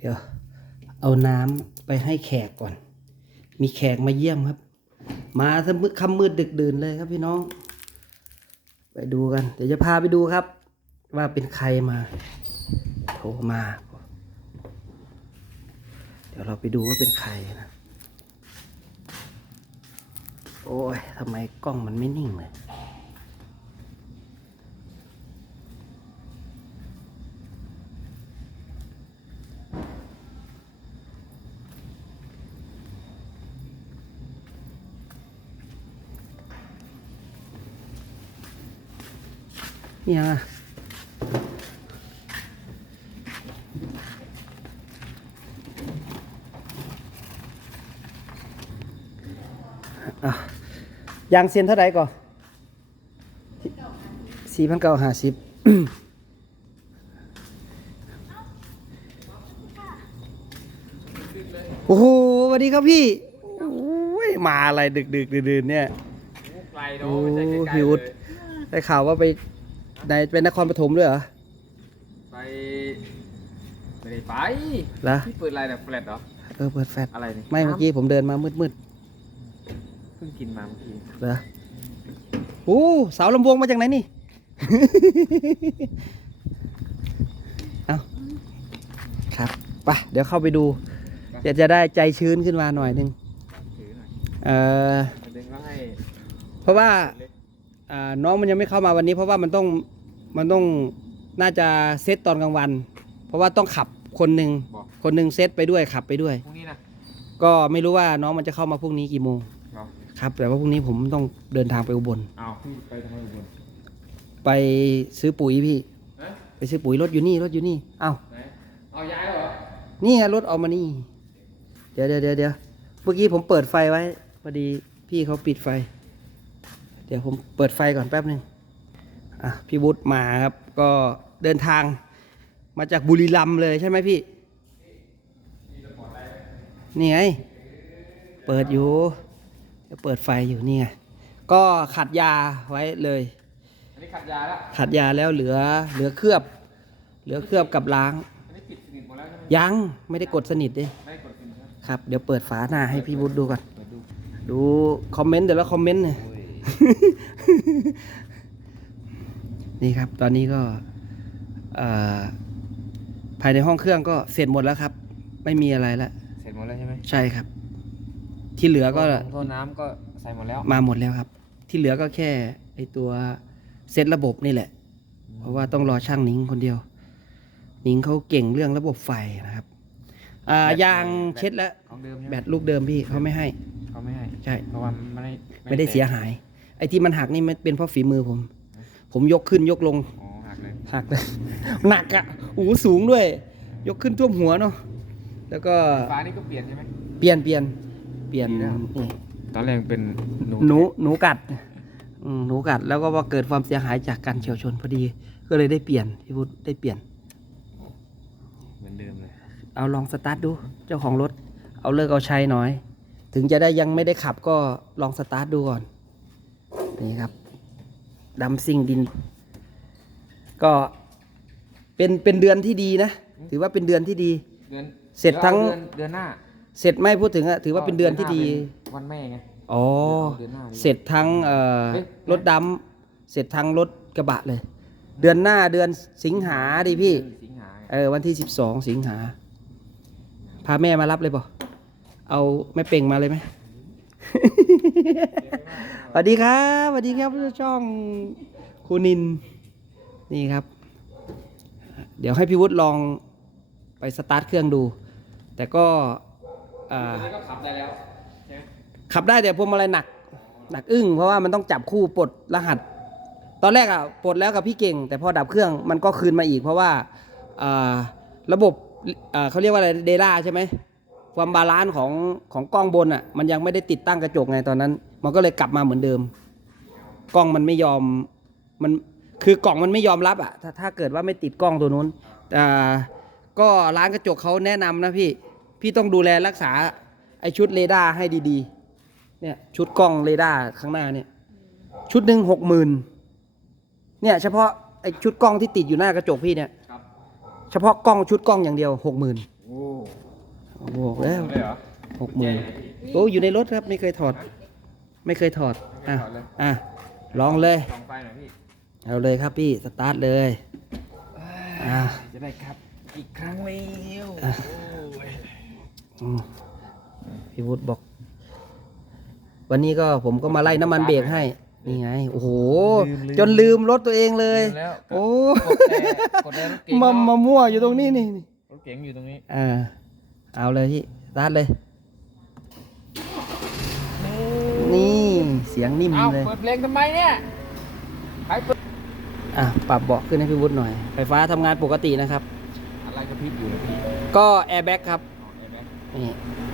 เดี๋ยว เอาน้ำไปให้แขกก่อน มีแขกมาเยี่ยมครับ มาซะมืดค่ำมืดดึกดื่นเลยครับพี่น้อง ไปดูกัน เดี๋ยวจะพาไปดูครับ ว่าเป็นใครมาโทรมา เดี๋ยวเราไปดูว่าเป็นใครนะ โอ้ยทำไมกล้องมันไม่นิ่งเลย ยังอะอะยางเซียนเท่าไหร่ก่อนสี่พันเก้าห้าสิบโอ้โหสวัสดีครับพี่โอ้ยมาอะไรดึกดึกๆดื่นๆเนี่ยไกลโอ้เนาะไม่ใช่ใกล้พี่ๆวุเลฒิยได้ข่าวว่าไป ในเป็นนครปฐมด้วยเหรอ ไปไม่ได้ไปเหรอ ที่เปิดอะไรเนี่ยแฟลตเหรอ เออเปิดแฟลชอะไรนี่ไม่เมื่อกี้ผมเดินมามืดเพิ่งกินมาเมื่อกี้ๆเหรอโอ้สาวลำวงมาจากไหนนี่ เอาครับไปเดี๋ยวเข้าไปดูเดี๋ยวจะได้ใจชื้นขึ้นมาหน่อยหนึงถือหน่อยเออประเด็นก็ให้เพราะว่า เล็กอ่า น้องมันยังไม่เข้ามาวันนี้ เพราะว่ามันต้องมันต้องน่าจะเซตตอนกลางวัน เพราะว่าต้องขับคนหนึ่งบอก คนหนึ่งเซตไปด้วยขับไปด้วย พรุ่งนี้นะ ก็ไม่รู้ว่าน้องมันจะเข้ามาพรุ่งนี้กี่โมงเหรอ ครับแต่ว่าพรุ่งนี้ผมต้องเดินทางไปอุบลเอาพี่ไปทำไมอุบลไปซื้อปุ๋ยพี่ ฮะไปซื้อปุ๋ยรถอยู่นี่รถอยู่นี่เอ้า ไหนเอาย้ายแล้วเหรอนี่ไงรถเอามานี่ เดี๋ยวเดี๋ยวเดี๋ยวเดี๋ยวเมื่อกี้ผมเปิดไฟไว้พอดีพี่เขาปิดไฟ เดี๋ยวผมเปิดไฟก่อนแป๊บหนึ่งอะพี่วุฒิมาครับ ก็เดินทางมาจากบุรีรัมย์เลยใช่ไหมพี่ นี่ไง เปิดอยู่เดี๋ยวเปิดไฟอยู่นี่ไง ก็ขัดยาไว้เลย อันนี้ขัดยาแล้ว ขัดยาแล้วเหลือเหลือเคลือบ เหลือเคลือบกับล้าง อันนี้ปิดสนิทหมดแล้วใช่ไหมยังไม่ได้กดสนิทดิไม่กดสนิทใช่ไหมครับ เดี๋ยวเปิดฝาหน้าให้พี่วุฒิดูก่อนเปิดดูดูคอมเมนต์เดี๋ยวละคอมเมนต์เนี่ยโอ้ย นี่ครับ ตอนนี้ก็เอ่อภายในห้องเครื่องก็เสร็จหมดแล้วครับ ไม่มีอะไรแล้วเสร็จหมดแล้วใช่ไหมใช่ครับ ที่เหลือก็โทษน้ำก็ใส่หมดแล้ว มาหมดแล้วครับ ที่เหลือก็แค่ไอตัวเซตระบบนี่แหละ เพราะว่าต้องรอช่างนิ้งคนเดียว นิ้งเขาเก่งเรื่องระบบไฟนะครับอ่ายางเช็ดแล้วของเดิมใช่ไหแบมตลูกเดิมพี่เขาไม่ให้เขาไม่ให้ ใช่เพราะว่ามันไม่ได้ไม่ได้เสียหาย ไอ้ที่มันหักนี่มันเป็นเพราะฝีมือผม ผมยกขึ้นยกลงอ๋อหักเลยหักเลยหนักอะโอ้โหสูงด้วย ยกขึ้นท่วมหัวเนาะแล้วก็ฟ้านี่ก็เปลี่ยนใช่ไหม เปลี่ยนเปลี่ยนเปลี่ยนดีแล้ว นี่ตอนแรกเป็นหนูหนูหนูกัดอืมหนูกัดแล้วก็ว่าเกิดความเสียหายจากการเฉียวชนพอดี ก็เลยได้เปลี่ยนพี่พุทธได้เปลี่ยน เหมือนเดิมเลยเอาลองสตาร์ทดูเจ้าของรถ เอาเลิกเอาใช้หน่อย ถึงจะได้ยังไม่ได้ขับก็ลองสตาร์ทดูก่อน นี่ครับดำซิ่งดิน ก็เป็นเป็นเดือนที่ดีนะ ถือว่าเป็นเดือนที่ดี เดือนเสร็จทั้งเดือนเดือนหน้าเสร็จไม่พูดถึงอะถือว่าเป็นเดือนที่ดี เป็นวันแม่ไง อ๋อ เดือนหน้าดีเสร็จทั้งเอ่อเอ๊ะ รถดำเสร็จทั้งรถกระบะเลย เดือนหน้าเดือนสิงหาดิพี่ เดือนสิงหาไงเออวันที่สิบสองสิงหา พาแม่มารับเลยป่ะเอาแม่เป่งมาเลยไหม สวัสดีครับสวัสดีครับช่องคูนินนี่ครับ เดี๋ยวให้พี่วุฒิลองไปสตาร์ทเครื่องดู แต่ก็อ่าอันนี้ก็ขับได้แล้วใช่ไหมขับได้แต่พวงมาลัยหนัก หนักอึ้งเพราะว่ามันต้องจับคู่ปลดรหัส ตอนแรกอะปลดแล้วกับพี่เก่ง แต่พอดับเครื่องมันก็คืนมาอีก เพราะว่าอ่าระบบอ่าเขาเรียกว่าอะไรเดล่าใช่ไหม ความบาลานซ์ของของกล้องบนอะมันยังไม่ได้ติดตั้งกระจกไงตอนนั้น มันก็เลยกลับมาเหมือนเดิม กล้องมันไม่ยอมมันคือกล่องมันไม่ยอมรับอะถ้าถ้าเกิดว่าไม่ติดกล้องตัวนู้นอ่าก็ร้านกระจกเขาแนะนำนะพี่ พี่ต้องดูแลรักษาไอชุดเรดาร์ให้ดีๆ เนี่ยชุดกล้องเรดาร์ข้างหน้าเนี่ย ชุดหนึ่งหกหมื่นเนี่ยเฉพาะไอชุดกล้องที่ติดอยู่หน้ากระจกพี่เนี่ยครับเฉพาะกล้องชุดกล้องอย่างเดียวหกหมื่น โอ้โอ้โหแล้วเลยเหรอหกหมื่นโอ้อยู่ในรถครับไม่เคยถอด ไม่เคยถอดอะถอดเลยอะลองเลยลองไฟหน่อยพี่เอาเลยครับพี่สตาร์ทเลยอะจะได้ครับอีกครั้งแล้วอะโอ้ยอืมพี่วุฒิบอก วันนี้ก็ผมก็มาไล่น้ำมันเบรกให้นี่ไง โอ้โห จนลืมรถตัวเองเลยลืมแล้วโอ้กดแต่กดแต่รถเก๋งมาเนอะมามั่วอยู่ตรงนี้นี่นี่รถเก๋งอยู่ตรงนี้อ่า เอาเลยพี่สตาร์ทเลย นี่เสียงนิ่มเอ้าเลยเปิดเพลงทำไมเนี่ยใครเปิดอะปรับเบาะขึ้นให้พี่วุฒิหน่อย ไฟฟ้าทำงานปกตินะครับ อะไรกระพริบอยู่นะพี่ก็แอร์แบ็กครับอ๋อเห็นไหมนี่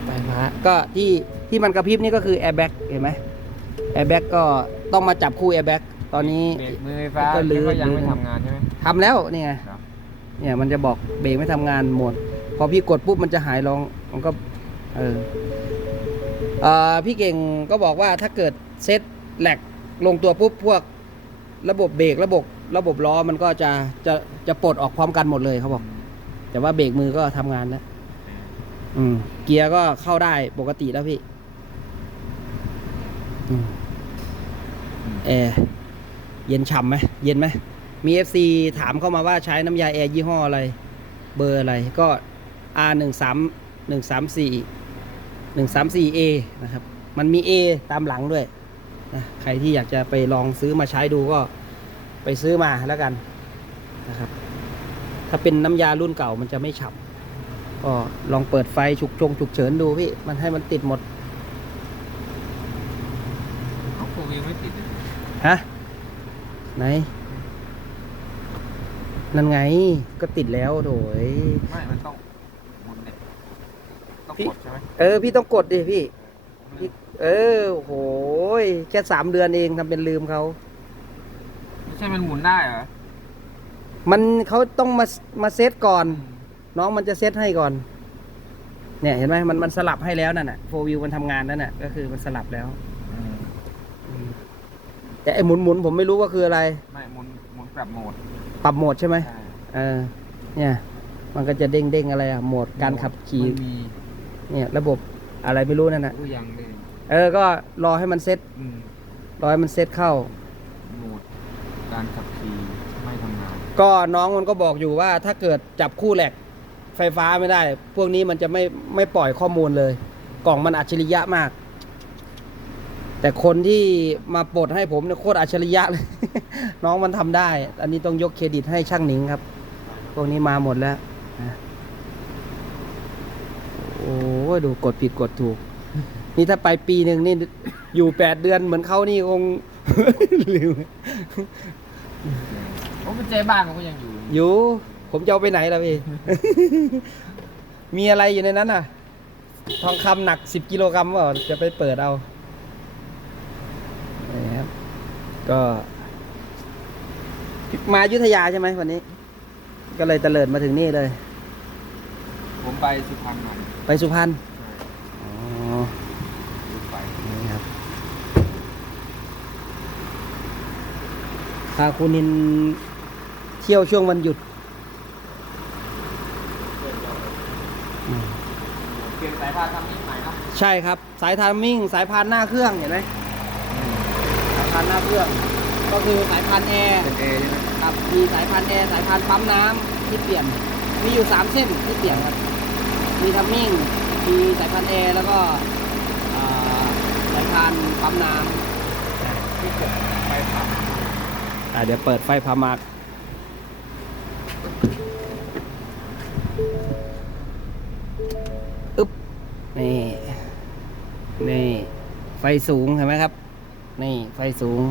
ไฟฟ้าก็ที่ที่มันกระพริบนี่ก็คือแอร์แบ็กเห็นไหมแอร์แบ็กก็ต้องมาจับคู่แอร์แบ็กตอนนี้ เบรกมือไฟฟ้าก็ลื้อก็ยังไม่ลื้อทำงานใช่ไหม ทำแล้วนี่ไงเหรอเนี่ยมันจะบอกเบรกไม่ทำงานหมด พอพี่กดปุ๊บมันจะหายรองมันก็เอออ่อพี่เก่งก็บอกว่าถ้าเกิดเซตแหลกลงตัวปุ๊บพวกระบบเบรกระบบระบบล้อมันก็จะจะจะปลดออกพร้อมกันหมดเลยเขาบอก แต่ว่าเบรกมือก็ทำงานแล้วอืม เกียร์ก็เข้าได้ปกติแล้วพี่อืมแอร์เย็นฉ่ำไหมเย็นไหมมี FC ถามเข้ามาว่าใช้น้ำยาแอร์ยี่ห้ออะไร เบอร์อะไรก็ R 1 3 1 3 4 1 3 4 A นะครับ มันมี A ตามหลังด้วยนะใครที่อยากจะไปลองซื้อมาใช้ดูก็ไปซื้อมาแล้วกันนะครับ ถ้าเป็นน้ำยารุ่นเก่ามันจะไม่ฉ่ำก็ลองเปิดไฟฉุกชงฉุกเฉินดูพี่ มันให้มันติดหมดเอ้าโควิดไม่ติดเลยฮะไหน นั่นไงก็ติดแล้วโถยไม่มันต้องหมุนเนี่ยต้อง พี่ กดใช่ไหมเออ พี่ต้องกดดิพี่ พี่ เออโอ้โหยแค่สามเดือนเองทำเป็นลืมเขา ไม่ใช่มันหมุนได้เหรอมันเขาต้องมามาเซตก่อน น้องมันจะเซตให้ก่อน เนี่ยเห็นไหมมันมันสลับให้แล้วนั่นน่ะโฟวิวมันทำงานนั่นน่ะ ก็คือมันสลับแล้วแต่ไอ้หมุนหมุนผมไม่รู้ว่าคืออะไร ไม่หมุนหมุนปรับโหมดปรับโหมดใช่ไหม ใช่เออ เนี่ย มันก็จะเด้งเด้งๆอะไรอะโหมดการขับขี่ มันมี เนี่ยระบบอะไรไม่รู้นั่นน่ะอู้ยังเลยเออ ก็รอให้มันเซตอืมรอให้มันเซตเข้า โหมดการขับขี่ไม่ทำงาน ก็น้องมันก็บอกอยู่ว่าถ้าเกิดจับคู่แหลกไฟฟ้าไม่ได้ พวกนี้มันจะไม่ไม่ปล่อยข้อมูลเลย กล่องมันอัจฉริยะมาก แต่คนที่มาปลดให้ผมเนี่ยโคตรอัจฉริยะเลย น้องมันทำได้ อันนี้ต้องยกเครดิตให้ช่างหนิงครับ พวกนี้มาหมดแล้วนะโอ้ยดูกดผิดกดถูก นี่ถ้าไปปีหนึ่งนี่ อยู่แปดเดือนเหมือนเขานี่คงลืมโอ้กุญแจบ้านมันก็ยังอยู่ อยู่ ผมจะเอาไปไหนล่ะพี่ มีอะไรอยู่ในนั้นอะ ทองคำหนักสิบกิโลกรัมเปล่าจะไปเปิดเอานี่ครับ ก็ มาอยุธยาใช่ไหมวันนี้ ก็เลยเตลิดมาถึงนี่เลย ผมไปสุพรรณมาไปสุพรรณอ๋อดูไปนี่ครับพาคุณนินเที่ยวช่วงวันหยุดเปลี่ยนสายพานทำนี่ใหม่เนาะใช่ครับ สายทามมิ่ง สายพานหน้าเครื่องเห็นไหมสายพานหน้าเครื่อง ก็คือสายพานแอร์ เป็นเอใช่ไหม ครับมีสายพานแอร์สายพานปั๊มน้ำที่เปลี่ยน มีอยู่สามเส้นที่เปลี่ยนครับ มีทัมมิ่ง มีสายพานแอร์แล้วก็อ่าสายพานปั๊มน้ที่เกิดไปผ่านำอ่าเดี๋ยวเปิดไฟพามาร์อึ๊บ นี่ นี่ ไฟสูงเห็นไหมครับ นี่ ไฟสูง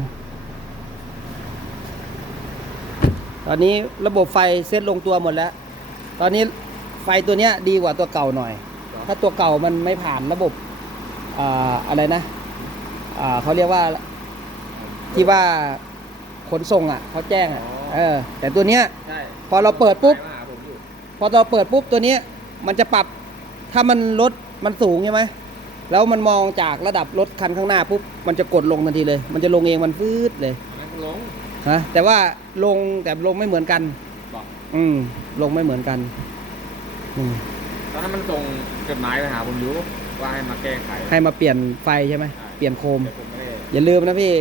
ตอนนี้ระบบไฟเซตลงตัวหมดแล้ว ตอนนี้ ไฟตัวเนี้ยดีกว่าตัวเก่าหน่อย ถ้าตัวเก่ามันไม่ผ่านระบบอ่าอะไรนะอ่าเขาเรียกว่าที่ว่าขนส่งอะเขาแจ้งอะเออแต่ตัวเนี้ยใช่พอเราเปิดปุ๊บไปมาหาผมอยู่พอเราเปิดปุ๊บตัวเนี้ยมันจะปรับถ้ามันรถมันสูงใช่ไหมแล้วมันมองจากระดับรถคันข้างหน้าปุ๊บมันจะกดลงทันทีเลย มันจะลงเองมันฟืดเลยงั้นลงนะแต่ว่าลงแต่ลงไม่เหมือนกันบอกอืมลงไม่เหมือนกัน อืมตอนนั้นมันส่งจดหมายไปหาผมอยู่ว่าให้มาแก้ไขให้มาเปลี่ยนไฟใช่ไหมใช่เปลี่ยนโคม แต่ผมไม่ได้อย่าลืมนะพี่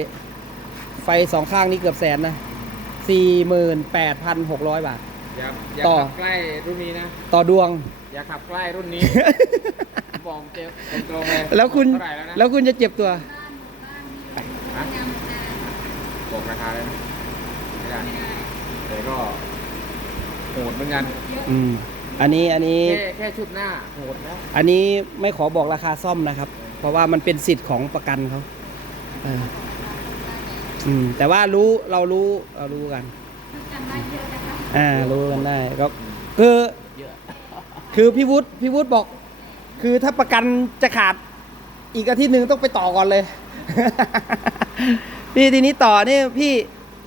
ไฟสองข้างนี้เกือบแสนนะสี่หมื่นแปดพันหกร้อยบาท อย่าอย่าต่อ ขับใกล้รุ่นนี้นะต่อดวง อย่าขับใกล้รุ่นนี้ ผมบอกเจ็บตรงๆเลยแล้วคุณ เท่าไหร่แล้วนะแล้วคุณจะเจ็บตัว ฮะบอกราคาเลยนะไม่ได้แต่ก็โหดเหมือนกัน อืม อันนี้อันนี้ แค่แค่ชุดหน้าโหดแล้วอันนี้ไม่ขอบอกราคาซ่อมนะครับ เพราะว่ามันเป็นสิทธิ์ของประกันเขาเอออืม แต่ว่ารู้เรารู้เรารู้กันอ่ารู้กันได้ก็คือเยอะคือพี่วุฒิพี่วุฒิบอก คือถ้าประกันจะขาดอีกอาทิตย์หนึ่งต้องไปต่อก่อนเลย พี่ทีนี้ต่อนี่พี่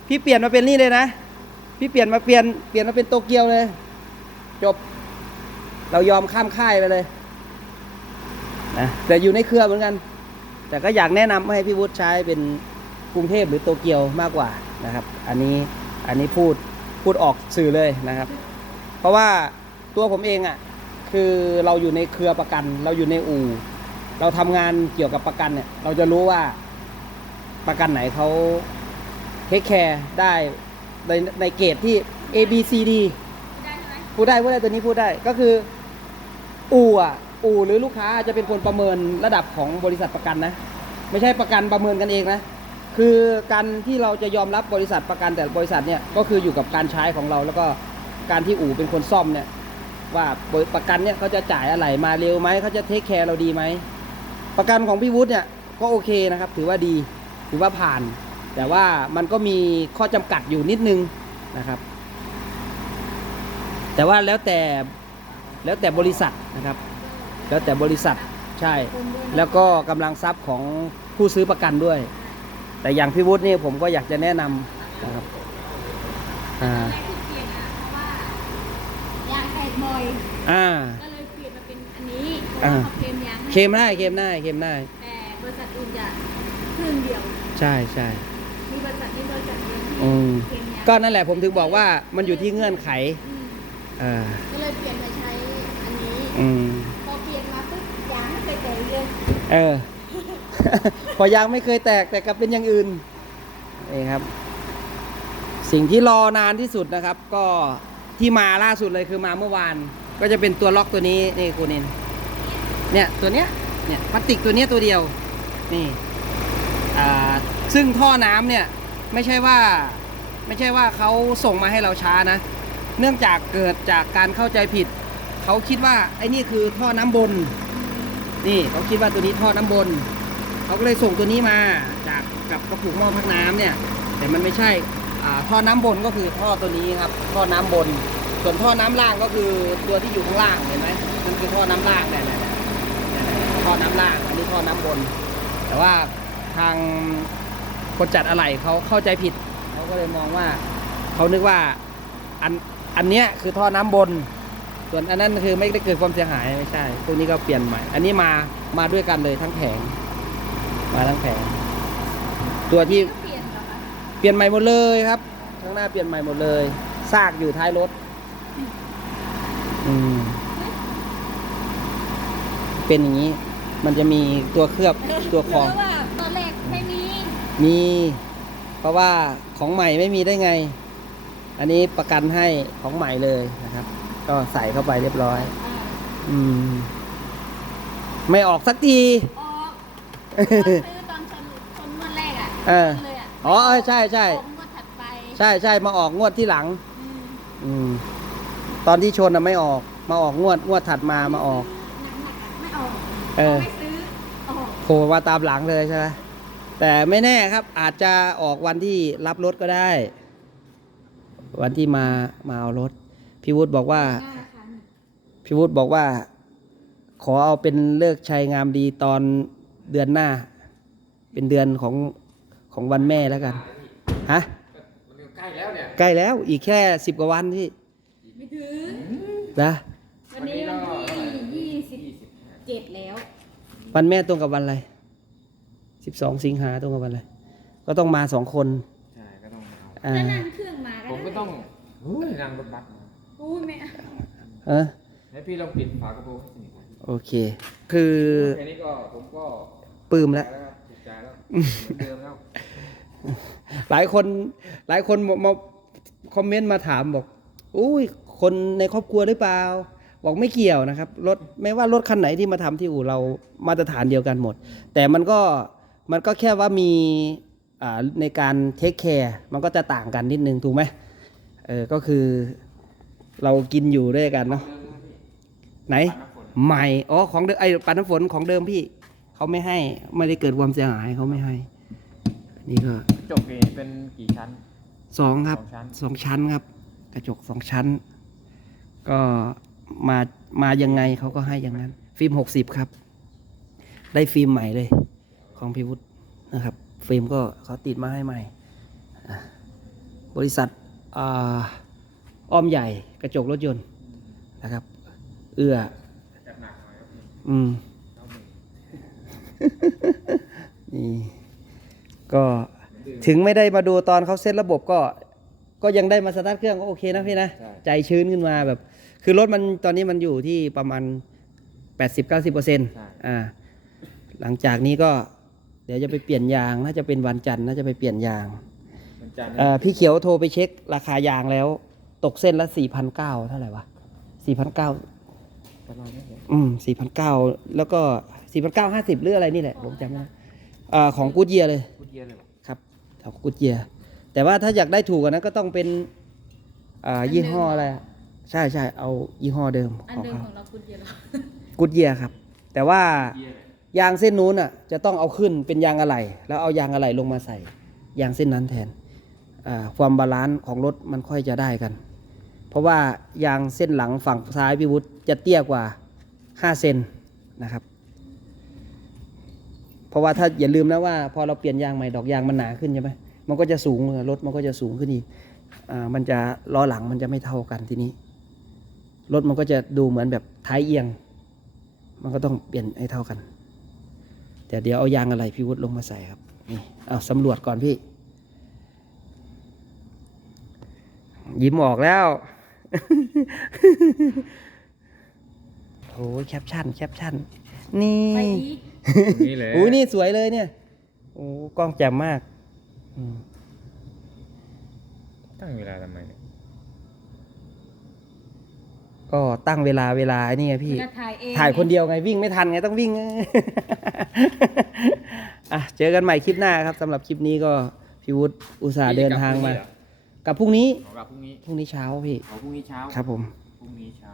พี่เปลี่ยนมาเป็นนี่เลยนะ พี่เปลี่ยนมาเปลี่ยนเปลี่ยนมาเป็นโตเกียวเลย จบ เรายอมข้ามค่ายไปเลยนะแต่อยู่ในเครือเหมือนกัน แต่ก็อยากแนะนำให้พี่วุฒิใช้เป็นกรุงเทพหรือโตเกียวมากกว่านะครับ อันนี้อันนี้พูดพูดออกสื่อเลยนะครับ เพราะว่าตัวผมเองอะ่ะคือเราอยู่ในเครือประกัน เราอยู่ในอู่ เราทำงานเกี่ยวกับประกันเนี่ย เราจะรู้ว่าประกันไหนเขาเทคแคร์ได้ในในเกรดที่ A B C D พูดได้พูดได้ตัวนี้พูดได้ก็คือ อู่อะอู่หรือลูกค้าจะเป็นคนประเมินระดับของบริษัทประกันนะ ไม่ใช่ประกันประเมินกันเองนะ คือการที่เราจะยอมรับบริษัทประกันแต่บริษัทเนี่ยก็คืออยู่กับการใช้ของเรา แล้วก็การที่อู่เป็นคนซ่อมเนี่ยว่าประกันเนี่ยเขาจะจ่ายอะไรมาเร็วไหมเขาจะเทคแคร์เราดีไหมประกันของพี่วุฒิเนี่ยก็โอเคนะครับ ถือว่าดีถือว่าผ่าน แต่ว่ามันก็มีข้อจำกัดอยู่นิดนึงนะครับ แต่ว่าแล้วแต่ แล้วแต่บริษัทนะครับ แล้วแต่บริษัทใช่ แล้วก็กำลังทรัพย์ของผู้ซื้อประกันด้วย แต่อย่างพี่วุฒินี่ผมก็อยากจะแนะนำนะครับอ่าแรกที่เปลี่ยนอะเพราะว่ายางแตกบ่อยอ่าก็เลยเปลี่ยนมาเป็นอันนี้เพราะอ่าว่าเขาเคลมยางให้เค็มได้เค็มได้เค็มได้ แต่บริษัทอื่นจะครึ่งเดียว ใช่ใช่มีบริษัทที่บริษัทเดียวที่อืมเคลมยางก็นั่นแหละผมถึงบอกว่ามันอยู่ที่เงื่อนไขอืมอ่าก็เลยเปลี่ยนมาใช้อันนี้ อืมพอเปลี่ยนมาปุ๊บยางไม่เคยแตกเลยเออ พอยางไม่เคยแตกแต่กลับเป็นอย่างอื่นนี่ครับ สิ่งที่รอนานที่สุดนะครับ ก็ที่มาล่าสุดเลยคือมาเมื่อวาน ก็จะเป็นตัวล็อกตัวนี้นี่คุณนินเนี่ยตัวเนี้ยเนี่ยพลาสติกตัวเนี้ยตัวเดียวนี่อ่าซึ่งท่อน้ำเนี่ยไม่ใช่ว่าไม่ใช่ว่าเขาส่งมาให้เราช้านะ เนื่องจากเกิดจากการเข้าใจผิด เขาคิดว่าไอ้นี่คือท่อน้ำบน นี่เขาคิดว่าตัวนี้ท่อน้ำบน เขาก็เลยส่งตัวนี้มาจากกับกระปุกหม้อพักน้ำเนี่ย แต่มันไม่ใช่ท่อน้ำบนก็คือท่อตัวนี้ครับ ท่อน้ำบน ส่วนท่อน้ำล่างก็คือตัวที่อยู่ข้างล่างเห็นไหมนั่นคือท่อน้ำล่างเนี่ยท่อน้ำล่างอันนี้ท่อน้ำบน แต่ว่าทางคนจัดอะไหล่เขาเข้าใจผิด เขาก็เลยมองว่า เขานึกว่าอันอันเนี้ยคือท่อน้ำบน ส่วนอันนั้นคือไม่ได้เกิดความเสียหายไม่ใช่ตัวนี้ก็เปลี่ยนใหม่ อันนี้มามาด้วยกันเลยทั้งแผง มาทั้งแผง ตัวที่เปลี่ยนเหรอคะเปลี่ยนใหม่หมดเลยครับข้างหน้าเปลี่ยนใหม่หมดเลยซากอยู่ท้ายรถ อืม เป็นอย่างนี้ มันจะมีตัวเคลือบตัวคอหรืว่าตอนแรกไม่มีมี เพราะว่าของใหม่ไม่มีได้ไง อันนี้ประกันให้ของใหม่เลยนะครับ ก็ใส่เข้าไปเรียบร้อยอ่าอืม ไม่ออกสักที ออกตอนซื้อตอนชนชนงวดแรกอะเออ ชนเลยอะอ๋อเออใช่ใช่ ออกงวดถัดไปใช่ใช่มาออกงวดที่หลัง อืมอืม ตอนที่ชนน่ะไม่ออก มาออกงวดงวดถัดมามาออก หนักๆอะไม่ออกเออ ไม่ซื้อออกโผล่มาตามหลังเลยใช่ไหมแต่ไม่แน่ครับ อาจจะออกวันที่รับรถก็ได้ วันที่มามาเอารถ พี่วุฒิบอกว่าหน้าคันพี่วุฒิบอกว่า ขอเอาเป็นเลิกษ์ชัยงามดีตอนเดือนหน้า เป็นเดือนของของวันแม่แล้วกัน ฮะมันใกล้แล้วเนี่ย ใกล้แล้วอีกแค่สิบกว่าวันที่ไม่ถึง นะ วันนี้วันที่ยี่สิบเจ็ดแล้ว วันแม่ตรงกับวันอะไรสิบสองสิงหาตรงกับวันอะไร ก็ต้องมาสองคน ใช่ ก็ต้องเอาอ่า ถ้านั่งเครื่องมาผมก็ต้องอุ้ยนั่งรถบัสมา อุ้ยไม่เอาเออให้พี่ลองปิดฝากระโปรงให้สนิทโอเค คือแค่นี้ก็ผมก็ปลื้มแล้วใจแล้วครับถูกใจแล้วเหมือนเดิมแล้ว หลายคนหลายคนมามาคอมเมนต์มาถามบอกอุ้ยคนในครอบครัวหรือเปล่า บอกไม่เกี่ยวนะครับรถไม่ว่ารถคันไหนที่มาทำที่อู่เรามาตรฐานเดียวกันหมด แต่มันก็มันก็แค่ว่ามีอ่าในการเทคแคร์มันก็จะต่างกันนิดนึงถูกไหมเออก็คือ เรากินอยู่ด้วยกันเนาะไหนใหม่อ๋อของเดิมไอ้ปันน้ำฝนของเดิมพี่เขาไม่ให้ไม่ได้เกิดความเสียหายเขาไม่ให้ นี่ก็จบนี่เป็นกี่ชั้น สองครับสองชั้นสองชั้นครับ กระจกสองชั้น ก็มามายังไงเขาก็ให้อย่างนั้น ฟิล์มหกสิบครับ ได้ฟิล์มใหม่เลย ของพิวุฒนะครับ ฟิล์มก็เขาติดมาให้ใหม่อะบริษัทอ่า อ้อมใหญ่กระจกรถยนต์นะครับ เอื้อจัดหนักหน่อยครับพี่อืมเอาหนึ่งนี่ก็ถึงไม่ได้มาดูตอนเขาเซตระบบก็ก็ยังได้มาสตาร์ทเครื่องก็โอเคนะพี่นะใช่ใจชื้นขึ้นมาแบบ คือรถมันตอนนี้มันอยู่ที่ประมาณ 80-90%เปอร์เซ็นต์อ่าหลังจากนี้ก็เดี๋ยวจะไปเปลี่ยนยางน่าจะเป็นวันจันทร์น่าจะไปเปลี่ยนยางมันจันทร์เอ่อพี่เขียวโทรไปเช็คราคายางแล้ว ตกเส้นละ4,900เท่าไหร่วะ4,900ประมาณนี้เนี่ยอืมสี่พันเก้าแล้วก็สี่พันเก้าห้าสิบหรืออะไรนี่แหละผมจำไม่ได้อ่าของกูดเยียเลยพูดเยอะเลยเหรอครับของกูดเยียแต่ว่าถ้าอยากได้ถูกกว่านั้นก็ต้องเป็นอ่ายี่ห้ออะไรอะใช่ใช่เอายี่ห้อเดิมอันของเดิมเขาของเราคุณเดียวเหรอกูดเยียครับ แต่ว่า เยอะเลยยางเส้นนู้นอะจะต้องเอาขึ้นเป็นยางอะไหล่แล้วเอายางอะไหล่ลงมาใส่ ยางเส้นนั้นแทนอ่าความบาลานซ์ของรถมันค่อยจะได้กัน เพราะว่ายางเส้นหลังฝั่งซ้ายพี่วุฒิจะเตี้ยกว่า 5 เซนนะครับ เพราะว่าถ้าอย่าลืมนะว่า พอเราเปลี่ยนยางใหม่ดอกยางมันหนาขึ้นใช่ไหมมันก็จะสูงรถมันก็จะสูงขึ้นอีกอ่ามันจะล้อหลังมันจะไม่เท่ากันทีนี้ รถมันก็จะดูเหมือนแบบท้ายเอียง มันก็ต้องเปลี่ยนให้เท่ากันแต่เดี๋ยวเอายางอะไรพี่วุฒิลงมาใส่ครับนี่เอาสำรวจก่อนพี่ ยิ้มออกแล้ว โอ้ยแคปชั่นแคปชั่น นี่ไปอีกตรงนี้เลยอุ้ยนี่สวยเลยเนี่ย โอ้กล้องแจ่มมากอืมตั้งเวลาทำไมเนี่ยก็ตั้งเวลาเวลาไอ้นี่ไงพี่เวลาถ่ายเองถ่ายคนเดียวไงวิ่งไม่ทันไงต้องวิ่ง อะเจอกันใหม่คลิปหน้าครับสำหรับคลิปนี้ก็พี่วุฒิอุตส่าห์เดินทางมากับพรุ่ง นี้ของเราพรุ่งนี้พรุ่งนี้เช้าพี่เอาพรุ่งนี้เช้าครับผม พรุ่งนี้เช้า